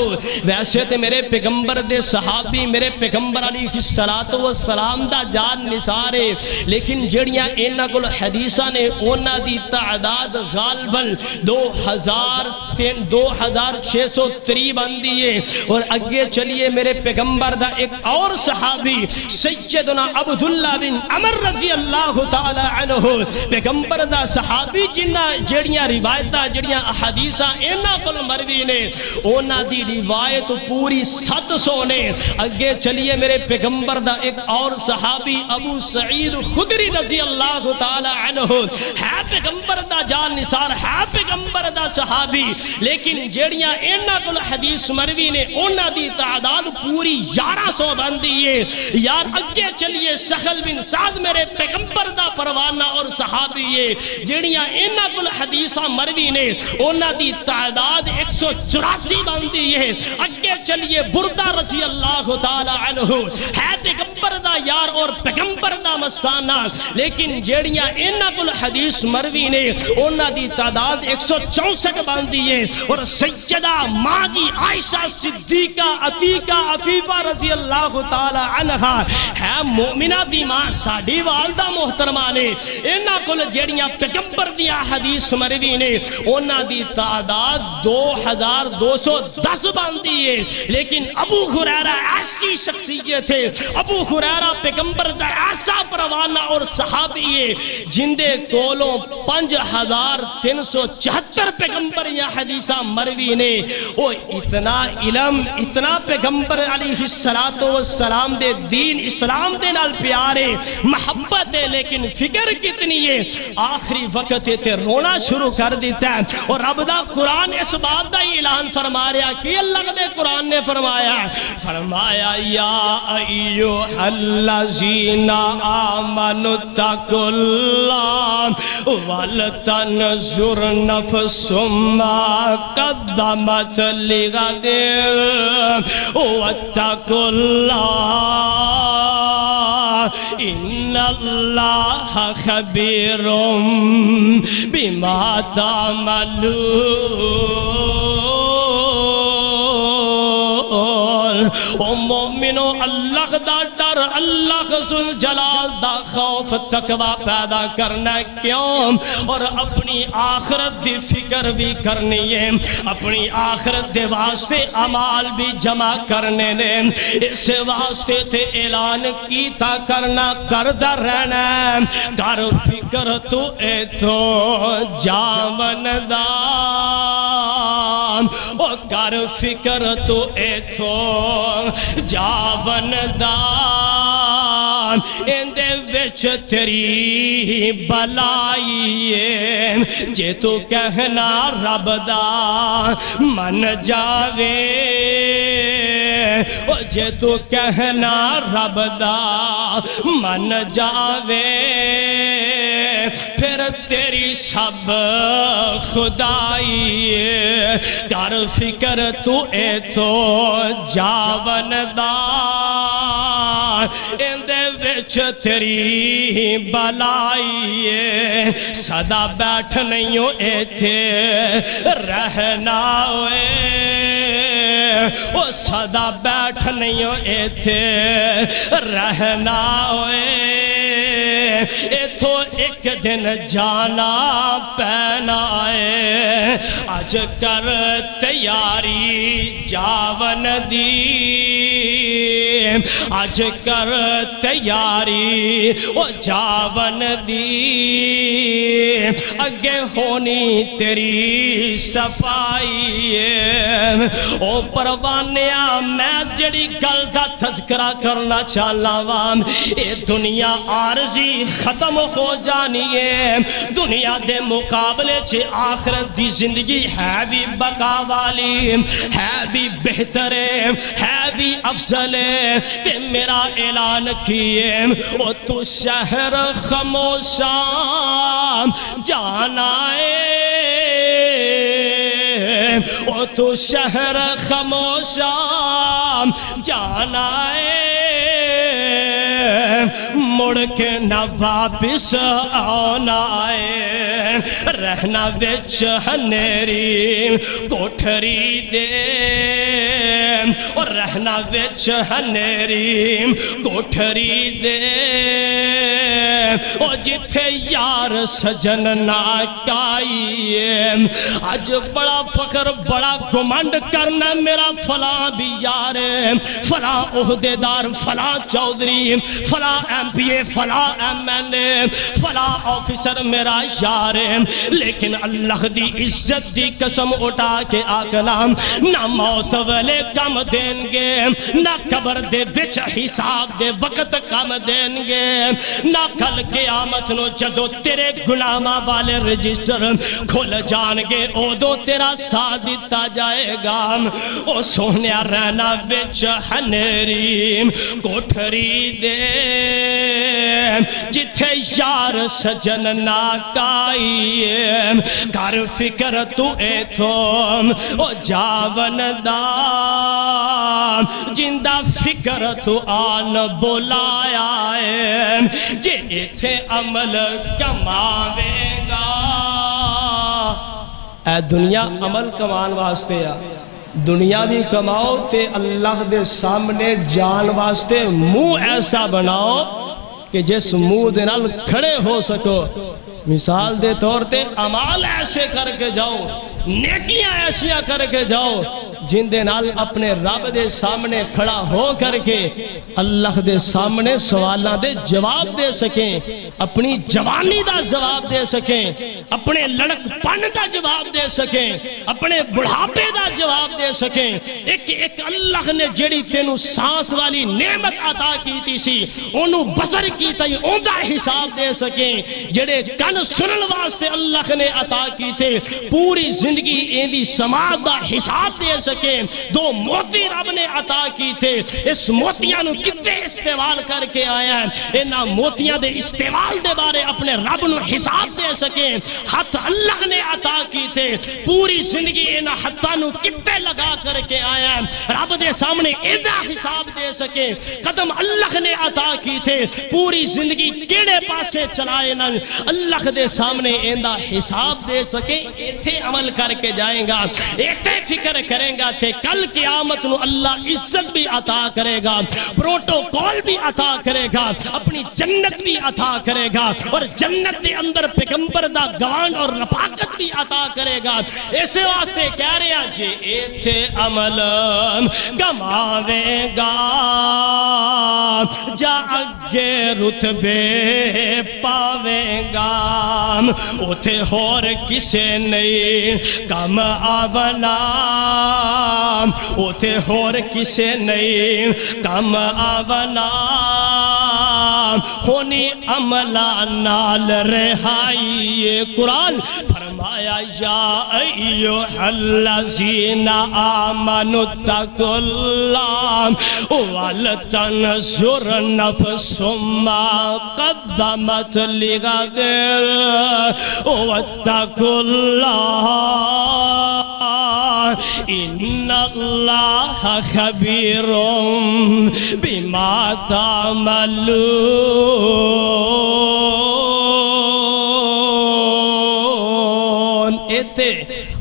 ویسے تے میرے پیغمبر دے صحابی میرے پیغمبر علیہ السلام دا جان نثارے, لیکن جڑیاں انہاں کول حدیثاں نے انہاں دی تعداد غالباً 2603 بندی ہے. اور اگے چلیے میرے پیغمبر دا ایک اور صحابی سیدنا عبداللہ بن عمر رضی اللہ تعالی عنہ, پیغمبر دا صحابی جڑیاں روایتاں جڑیاں احادیثاں انہاں کول مروی نے, انہاں دی روایت پوری 700 نے. اگے چلیے میرے پیغمبر دا ایک اور صحابی ابو سعید خدری رضی اللہ تعالی عنہ, ہے پیغمبر دا جان نثار, ہے پیغمبر دا صحابی, لیکن جڑیاں انہاں کول حدیث مروی نے انہاں دی تعداد پوری 1100 بندی ہے. یار اگے چلیے سہل بن سعد میرے پیغمبر دا پروانہ اور صحابی ہے, جڑیاں انہاں کول حدیثاں مروی نے انہاں دی تعداد 184 بندی ہے. اگے چلیے بردہ رضی اللہ تعالی عنہ, ہے پیغمبر دا یار اور پیغمبر دا مستانہ, لیکن جڑیاں انہاں کول حدیث مروی نے انہاں دی تعداد 164 بندی ہے. اور سیدہ ماں جی عائشہ صدیقہ عتیقہ عفیفہ رضی اللہ تعالی عنہ, ہے مومنہ دی ماں ساڈی والدہ محترمہ نے, انہاں کول جڑیاں پیغمبر دیا حدیث مروی نے انہاں دی تعداد 2210 باندھی ہے. لیکن ابو ہریرہ ایسی شخصیت ہے, ابو ہریرہ پیغمبر دا ایسا پروانہ اور صحابی ہے جندے کولوں 5374 پیغمبر یا حدیثہ مروی نے. او اتنا علم, اتنا پیغمبر علیہ السلام دے دین اسلام دے نال پیارے محبت ہے, لیکن فکر کتنی ہے, آخری وقت تے رونا شروع کر دیتا ہے. اور رب دا قرآن اس بات دا اعلان فرما رہا کہ اللہ دے قرآن نے فرمایا یا ایوہ الذین آمنوا اتقوا اللہ ولتنظر نفس ما قدمت لغد واتقوا اللہ ان اللہ خبیر بما تعملون. او مومنو اللہ دا ڈر اللہ ذل جلال دا خوف تقوی پیدا کرنا کیوں اور اپنی آخرت دی فکر بھی کرنی ہے اپنی آخرت دے واسطے عمال بھی جمع کرنے نے اس واسطے تے اعلان کیتا کرنا کردہ رہنا کر فکر تو اے تو جاون دا او کر فکر تو اے تو جاون دا اندے وچ تیری بلائی ہے جے تو کہنا رب دا من جاوے جے تو کہنا رب دا من جاوے پھر تیری سب خدائی ہے کر فکر تو اے تو جاون دا اندے وچ تیری بلائی ہے صدا بیٹھ نہیں ہو اے تھے رہنا ہوئے او صدا بیٹھ نہیں ہو اے تھے رہنا ہوئے اے تو ایک دن جانا پینا ہے آج کر تیاری جاون دی آج کر تیاری او جاون دی اگے ہونی تیری صفائی او پروانیا میں جڑی گل دا تذکرہ کرنا چاہلا وام اے دنیا عارضی ختم ہو جانی ہے دنیا دے مقابلے چھے آخرت دی زندگی ہے بھی بقا والی ہے بھی بہتر ہے بھی افضل تے میرا اعلان کیے او تو شہر خاموشاں جانا ہے او تو شہر خاموشاں جانا ہے مڑ کے نہ واپس آنا ہے رہنا وچ ہنیری کوٹھری دے اور رہنا وچ ہنیری کوٹھری دے اور جتھے یار سجن ناکائی آج بڑا فخر بڑا گمنڈ کرنا میرا فلاں بھی یار فلاں عہدیدار فلاں چودھری فلاں ایم پی اے فلاں ایم این اے فلاں آفیسر میرا یار لیکن اللہ دی عزت دی قسم اٹھا کے آگلا نہ موت والے کم دیں گے نہ قبر دے بچ حساب دے وقت کم دیں گے نہ کل قیامت نو جدو تیرے گناہاں والے رجسٹر کھل جان گے او دو تیرا ساتھ دیتا جائے گا او سونیا رہنا وچ ہنیری کوٹھری دے جتھے یار سجن ناکائی کر فکر تو اے تو او جاون دا جندہ فکر تو آن بولایا ہے جے ایتھے عمل کماوے گا اے دنیا عمل کمان واسطے دنیا بھی کماؤ تے اللہ دے سامنے جان واسطے منہ ایسا بناؤ کہ جس منہ دے نال کھڑے ہو سکو مثال دے طور تے عمال ایسے کر کے جاؤ نیکیاں ایسیاں کر کے جاؤ جن دے نال اپنے رب دے سامنے کھڑا ہو کر کے اللہ دے سامنے سوالہ دے جواب دے سکیں اپنی جوانی دا جواب دے سکیں اپنے لڑک پن دا جواب دے سکیں اپنے بڑھاپے دا جواب دے سکیں ایک اللہ نے جڑی تینو سانس والی نعمت عطا کیتی سی انہوں بسر کیتا ہی ان دا حساب دے سکیں جڑے کن سنن واسطے اللہ نے عطا کیتے پوری زندگی ایندی سماعت دا حساب دے سکیں دو موتی رب نے عطا کی تھے اس موتیاں نو کتے استعمال کر کے آیا ہے انہا موتیاں دے استعمال دے بارے اپنے رب نو حساب دے سکیں ہاتھ اللہ نے عطا کی تھے پوری زندگی انہا ہاتھاں نو کتے لگا کر کے آیا ہے رب دے سامنے انہا حساب دے سکیں قدم اللہ نے عطا کی تھے پوری زندگی کیڑے پاسے چلائے نا اللہ دے سامنے انہا حساب دے سکیں ایتھے عمل کر کے جائیں گا ایتھے فکر کریں گا گیا تھے کل قیامت نو اللہ عزت بھی عطا کرے گا، پروٹوکول بھی عطا کرے گا، اپنی جنت بھی عطا کرے گا، اور جنت دے اندر پیغمبر دا گوان اور رفاقت بھی عطا کرے گا۔ اسے واسطے کہہ رہے ہیں جے ایتھے عمل کماوے گا جا اگے رتبے پاوے گا، اوتھے ہور کسے نہیں کم آونا، اوتھے ہور کسے نہیں کم آونا، ہونی عملہ نال رہائی۔ قرآن فرمایا یا ایوہ الذین آمنوا اتقوا اللہ ولتنظر نفس ما قدمت لغد واتقوا اللہ ان اللہ خبیر بما تعملون۔ ایتے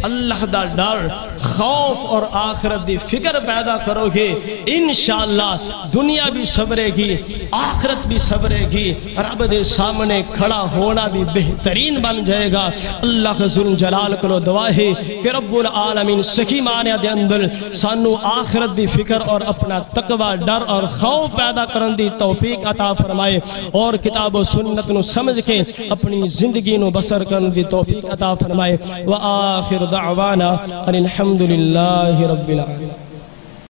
اللہ دا ڈر، خوف اور آخرت دی فکر پیدا کرو گے، انشاءاللہ دنیا بھی صبرے گی، آخرت بھی صبرے گی، رب دے سامنے کھڑا ہونا بھی بہترین بن جائے گا۔ اللہ ذو جلال کو دعا ہے کہ رب العالمین سکی معنی دے اندر سانو آخرت دی فکر اور اپنا تقوی، ڈر اور خوف پیدا کرن دی توفیق عطا فرمائے، اور کتاب و سنت نو سمجھ کے اپنی زندگی نو بسر کرن دی توفیق عطا فرمائے۔ وآخر دعوانا ان الحمدللہ رب العالمین۔